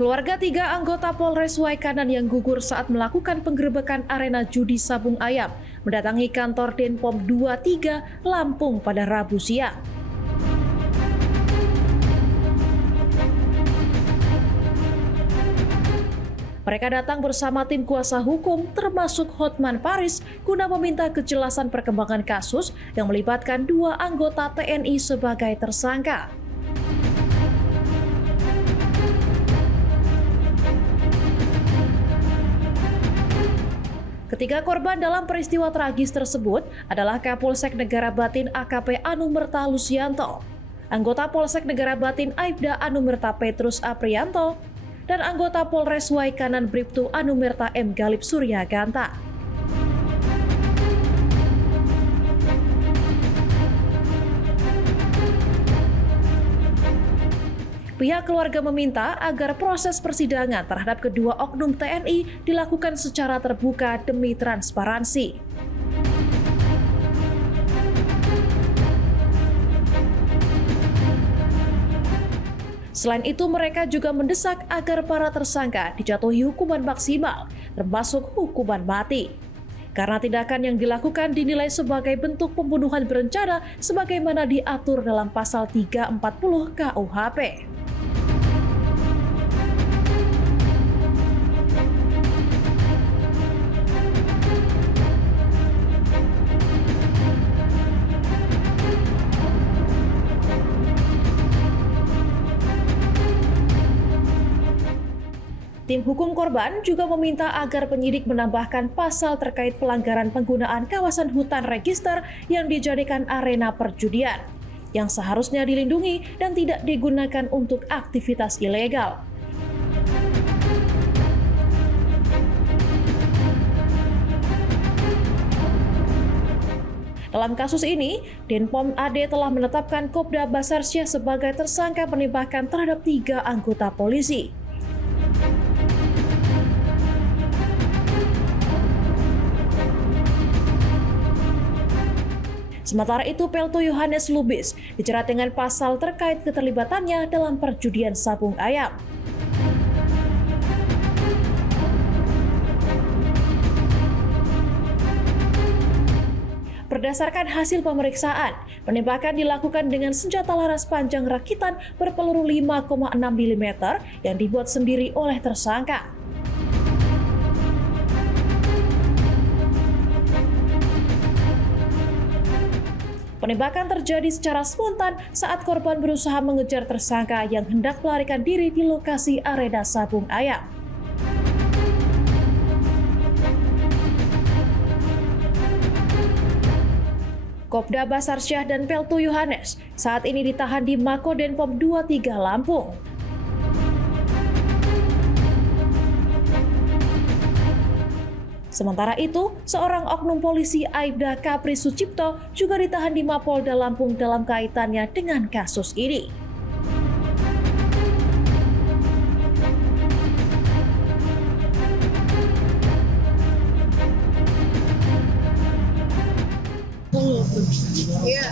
Keluarga 3 anggota Polres Waikanan yang gugur saat melakukan penggerebekan arena judi sabung ayam mendatangi kantor Denpom 23 Lampung pada Rabu siang. Mereka datang bersama tim kuasa hukum termasuk Hotman Paris guna meminta kejelasan perkembangan kasus yang melibatkan 2 anggota TNI sebagai tersangka. Ketiga korban dalam peristiwa tragis tersebut adalah Kapolsek Negara Batin AKP Anumerta Lusianto, anggota Polsek Negara Batin Aibda Anumerta Petrus Aprianto, dan anggota Polres Waikanan Bribtu Anumerta M. Galip Suryaganta. Pihak keluarga meminta agar proses persidangan terhadap kedua oknum TNI dilakukan secara terbuka demi transparansi. Selain itu, mereka juga mendesak agar para tersangka dijatuhi hukuman maksimal, termasuk hukuman mati. Karena tindakan yang dilakukan dinilai sebagai bentuk pembunuhan berencana sebagaimana diatur dalam pasal 340 KUHP. Tim hukum korban juga meminta agar penyidik menambahkan pasal terkait pelanggaran penggunaan kawasan hutan register yang dijadikan arena perjudian, yang seharusnya dilindungi dan tidak digunakan untuk aktivitas ilegal. Dalam kasus ini, Denpom AD telah menetapkan Kopda Basarsyah sebagai tersangka penembakan terhadap 3 anggota polisi. Sementara itu, Pelto Yohanes Lubis dijerat dengan pasal terkait keterlibatannya dalam perjudian sabung ayam. Berdasarkan hasil pemeriksaan, penembakan dilakukan dengan senjata laras panjang rakitan berpeluru 5,6 mm yang dibuat sendiri oleh tersangka. Penembakan terjadi secara spontan saat korban berusaha mengejar tersangka yang hendak melarikan diri di lokasi arena sabung ayam. Kopda Basarsyah dan Pelto Yohanes saat ini ditahan di Mako Denpom 23 Lampung. Sementara itu, seorang oknum polisi Aibda Kapri Sucipto juga ditahan di Mapolda Lampung dalam kaitannya dengan kasus ini. Iya,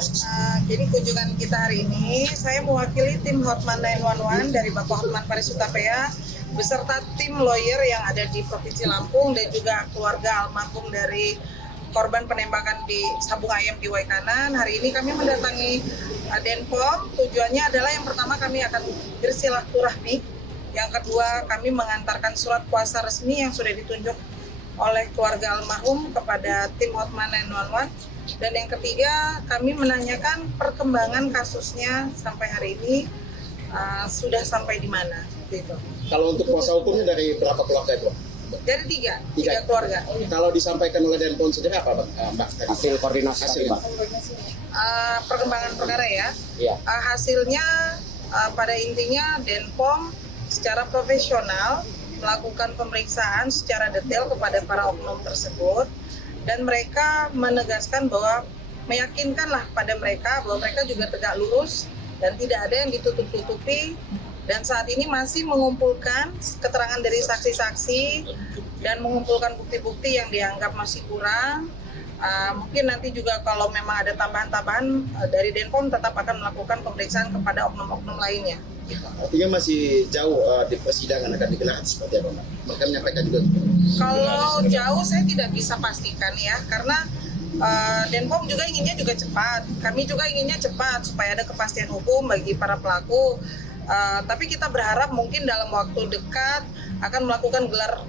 jadi kunjungan kita hari ini, saya mewakili tim Hotman 911 dari Bapak Hotman Paris Utapea beserta tim lawyer yang ada di Provinsi Lampung dan juga keluarga almarhum dari korban penembakan di sabung ayam di Waikanan. Hari ini kami mendatangi Denpom. Tujuannya adalah yang pertama kami akan bersilaturahmi, yang kedua kami mengantarkan surat kuasa resmi yang sudah ditunjuk oleh keluarga almarhum kepada tim Hotman 911. Dan yang ketiga, kami menanyakan perkembangan kasusnya sampai hari ini sudah sampai di mana. Gitu. Kalau untuk kuasa hukumnya dari berapa keluarga itu? Dari tiga keluarga. Kalau disampaikan oleh Denpom sendiri apa, Mbak? Hasil koordinasi, Mbak. Perkembangan perkara ya. Iya. Hasilnya pada intinya Denpom secara profesional melakukan pemeriksaan secara detail kepada para oknum tersebut. Dan mereka menegaskan bahwa meyakinkanlah pada mereka bahwa mereka juga tegak lurus dan tidak ada yang ditutup-tutupi, dan saat ini masih mengumpulkan keterangan dari saksi-saksi dan mengumpulkan bukti-bukti yang dianggap masih kurang. Mungkin nanti juga kalau memang ada tambahan-tambahan dari Denpom tetap akan melakukan pemeriksaan kepada oknum-oknum lainnya. gitu. Artinya masih jauh di persidangan akan digelar seperti apa, Mbak? Mereka menyampaikan juga. Kalau jauh saya tidak bisa pastikan ya, karena Denpom juga inginnya juga cepat. Kami juga inginnya cepat supaya ada kepastian hukum bagi para pelaku. Tapi kita berharap mungkin dalam waktu dekat akan melakukan gelar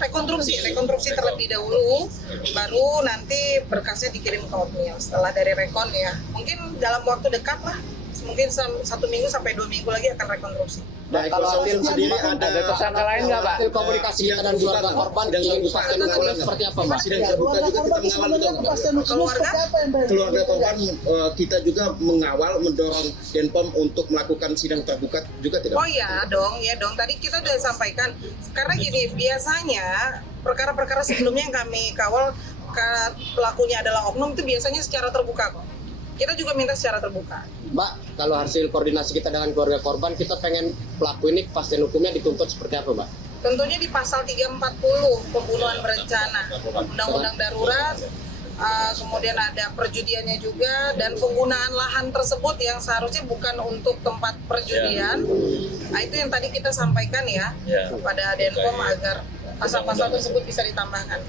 rekonstruksi terlebih dahulu, baru nanti berkasnya dikirim ke OPNIL setelah dari rekon ya. Mungkin dalam waktu dekat lah, mungkin 1 minggu sampai 2 minggu lagi akan rekonstruksi. Nah, kalau film sendiri ada tersangka lain nggak, Pak? Hasil komunikasi kita dan keluarga korban dan ingin dipastikan mengawal seperti apa, Mbak? sidang terbuka juga kita mengawal betul, Mbak? Keluarga korban kita juga mengawal, mendorong Denpom untuk melakukan sidang terbuka juga tidak? Oh ya dong. Tadi kita sudah sampaikan. Karena gini, biasanya perkara-perkara sebelumnya yang kami kawal pelakunya adalah oknum itu biasanya secara terbuka kok. Kita juga minta secara terbuka. Mbak, kalau hasil koordinasi kita dengan keluarga korban, kita pengen pelaku ini kepastian hukumnya dituntut seperti apa, Mbak? Tentunya di pasal 340 pembunuhan berencana, undang-undang darurat, kemudian ada perjudiannya juga, dan penggunaan lahan tersebut yang seharusnya bukan untuk tempat perjudian. Nah, itu yang tadi kita sampaikan ya kepada Denpom agar pasal-pasal tersebut bisa ditambahkan.